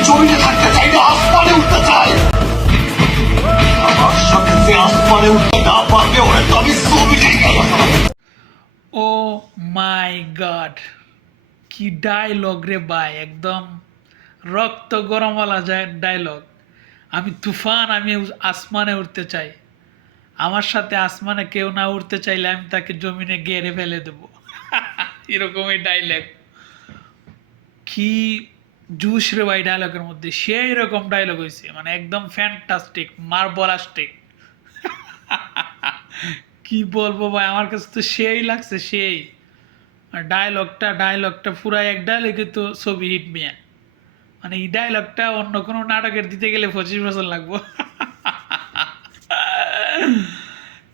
থাকতে চাই না আসমানে উঠতে চাই। আমার সাথে আসমানে উঠতে না পারবে, ওরা তো আমি ও মাই গড, কি ডায়লগ রে ভাই, একদম রক্ত গরমওয়ালা যায় ডায়লগ আমি তুফান, আমি আসমানে উঠতে চাই। আমার সাথে আসমানে কেউ না উঠতে চাইলে আমি তাকে জমিনে গেড়ে ফেলে দেবো। এরকমই ডায়লগ কি জুস রে ভাই ডায়লগের মধ্যে সেই রকম ডায়লগ হয়েছে মানে একদম ফ্যান্টাস্টিক মার্বলাস্টিক কি বলব ভাই, আমার কাছে তো সেই লাগছে, সেই। ডায়লগটা ডায়লগটা পুরাই এক ডায়লগে তো ছবি হিট মিয়া। মানে এই ডায়লগটা অন্য কোনো নাটকের দিতে গেলে পঁচিশ বছর লাগবো।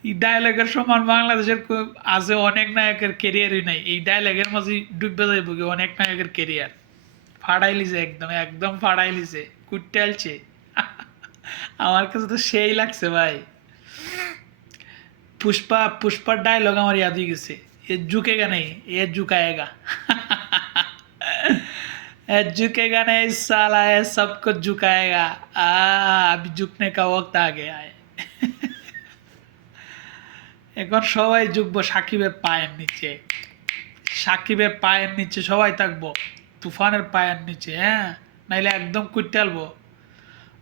এই ডায়লগের সমান বাংলাদেশের আছে অনেক নায়কের কেরিয়ারই নাই। এই ডায়লগের মাঝে ডুববে যাইব অনেক নায়কের কেরিয়ার ফাড়াই লিছে একদম একদম ফাড়াই লিছে কুটতে আলছে আমার কাছে তো সেই লাগছে ভাই पुष्पा पुष्पा डायलॉग हमारे याद ही किससे ये झुकेगा नहीं ये झुकाएगा ये झुकेगा नहीं साला है सबको झुकाएगा आ अभी झुकने का वक्त आ गया है এখন সবাই ঝুঁকবো সাকিবের পায়ের নিচে সাকিবের পায়ের নিচে সবাই থাকবো তুফানের পায়ের নিচে হ্যাঁ? নাইলে একদম কুইটে আলবো।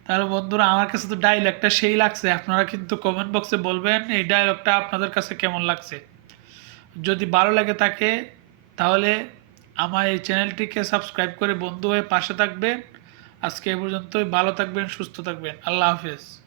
তাহলে বন্ধুরা, আমার কাছে তো ডায়লগটা সেই লাগছে। আপনারা কিন্তু কমেন্ট বক্সে বলবেন এই ডায়লগটা আপনাদের কাছে কেমন লাগছে। যদি ভালো লাগে থাকে তাহলে আমার এই চ্যানেলটিকে সাবস্ক্রাইব করে বন্ধু হয়ে পাশে থাকবেন। আজকে এ পর্যন্তই। ভালো থাকবেন, সুস্থ থাকবেন। আল্লাহ হাফেজ।